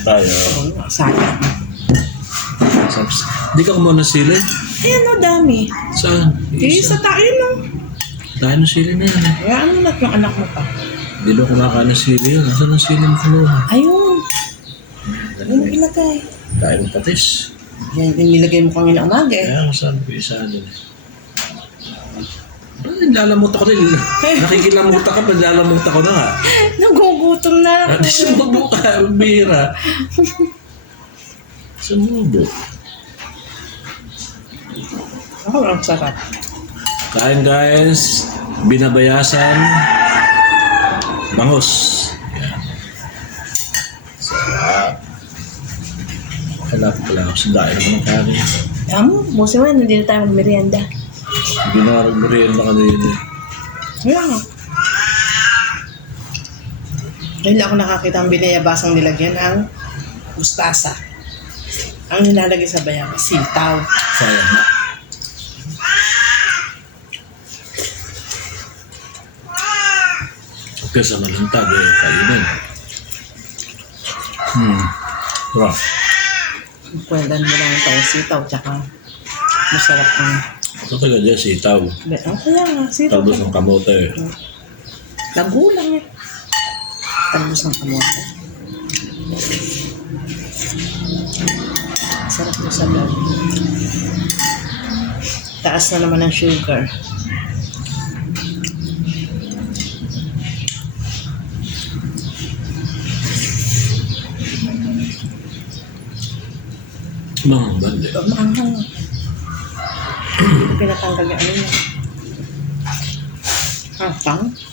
Tayo. Sayang. Saps. Di ka kumuha ng sili? Ayan o, dami. Saan? Di sa tayo lang. Dahil ng sili na yan. eh. Kaya ano na yung anak mo pa? Hindi daw kumakain ng sili yun. Nasaan ang sili mo kumuha? Ayun. Ayun ang ilagay. Dahil ng patis. Yan nilagay mo kanina umaga eh. Kaya ang sabi ko isa din. Ay, lalamot ako rin. Nakikilamot ako, lalamot ako na nga. Nagugutom na At ako. sumubo ka, bira. Sumubo. Ako ang sarap. Kain guys, binabayasan, bangus. Yan. Sarap. Hanap pala ako sa dahil naman ng kanin. Tama, busi mo, hindi na tayo mag-merienda. Hindi na ako merienda ka din eh. Wala nga. Ngayon lang ako nakakita ang binayabasang nilagyan ng mustasa. Ang nilalagay sa bayang, sitaw. Sayang na. Kesa malantag eh, kainin. Hmm. Diba? Pwede mo lang ang sitaw, tsaka masarap ang... Ito talaga dyan, sitaw. Ang kaya nga, sitaw. Tapos ng kamote. Nagulang eh. Talbos ng kamote. Sarap na sa loob. Taas na naman ang sugar. Bandi. Ito, maanghang. Pinatanggal yung ano niya. Hangtang. Dabupat.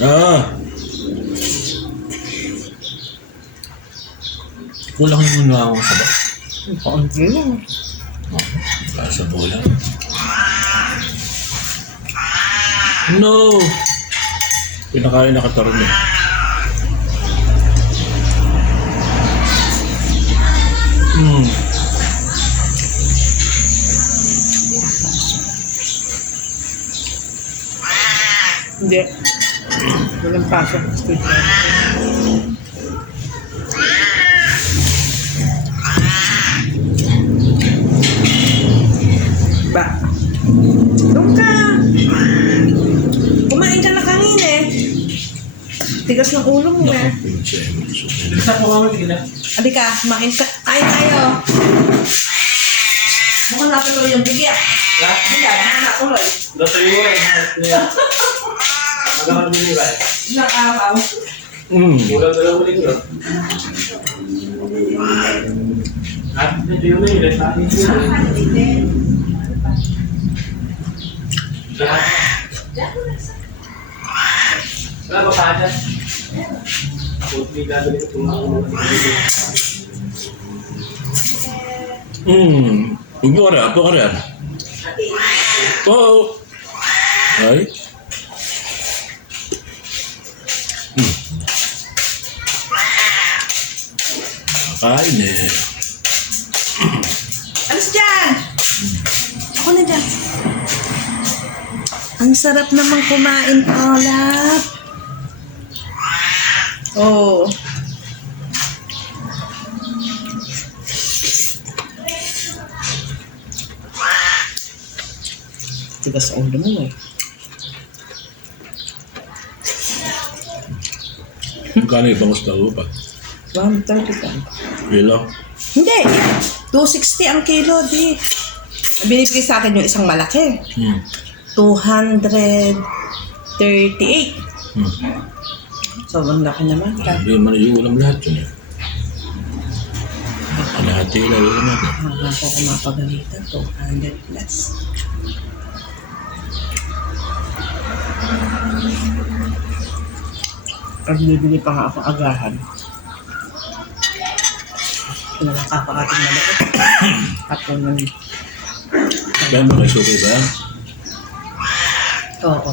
Ah! Kulang yung mga akong sabak. Kaunti lang. Para sa bola. No! Pinakain na kataron eh. Hmm. Hindi. Walang pasok. Stage one. Ba? Doon ka! Kumain ka na kanina eh. Tigas ng ulo mo eh. Sa kumamit ka na. Adi ka, kumain ka. Ay, tayo. Mukhang natuloy yung bigya. Hindi ka, mukhang natuloy. Dito yung Magaman din ba? Nakakaw. Hmm. Ulang dalawa ulit yun. Ha? Ito yun na yun. Yun. Wala ba pa dyan? Hindi gagawin ko tumakas. Hmm. Ka rin. Oo. Ay. Kain eh. Alis dyan! Ako na dyan. Ang sarap naman kumain, Olap. Oo. Oh. Tigas sa ulo mo eh. Magkano yung bangus na upa? 130 ka. Kilo? Hindi. 260 ang kilo, di. Binibigay sa akin yung isang malaki. Hmm. 238. Hmm. Sobrang laki naman. Hindi man yung ulam lahat yun eh. Kalahati na ulam natin. Hanga ko kumapagalitan. 200 plus. Pag bibili pa nga ako agahan. kung nakakaating na ako. Ako nun. Mo na suki ba? Oo.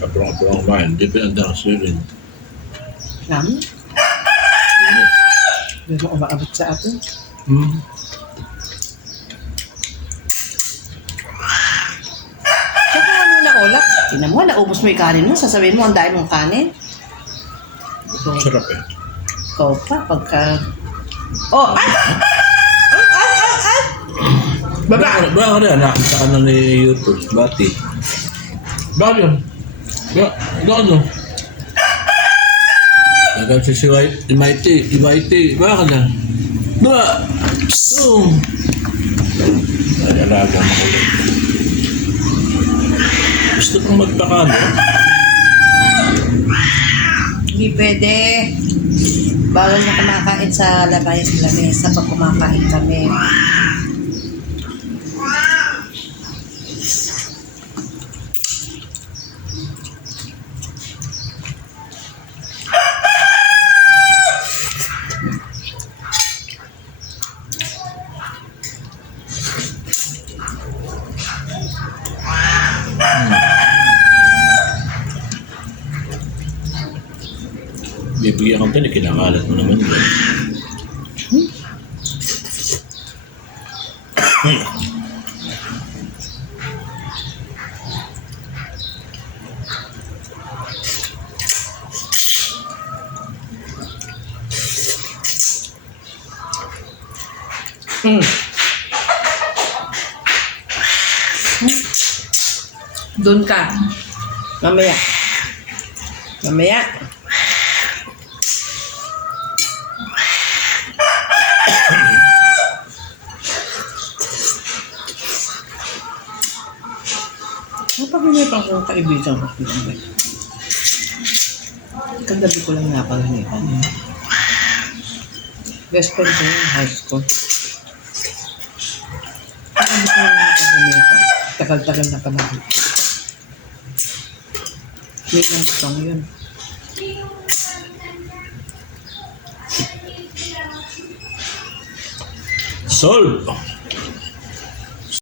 Kaprong-prong ba? Hindi pinandang silin. Lami? Hindi. Hindi mo umaabot sa atin. Hmm. Tingnan mo, naubos mo yung kanin mo. Sasabihin mo, ang dami mong kanin. So, Sarap eh. ikaw pa, pagka... Oh, ay! Ay, ay, ay, ay! Baba! Baka baka na nakita ka na ni YouTube. Bati. Bakit yun? Ba, ba ano? Agad si si Mighty, Mighty, baka na. Ba? Oo. Ay, alaga makulit. Gusto kong magpakano. Hindi pwede. Bawal na kumakain sa labay sa lamesa pag kumakain kami. Bibigyan ka din, kinakalat mo naman yun. Hmm. Doon ka. Mamaya. Mamaya. Ano pa binipang ko kaibigan ko? Kagabi ko lang napagalitan. Best friend ko yung high school. Kagabi ko lang napagalitan. Tagal-tagal na natin. Yun yung song yun. Solve!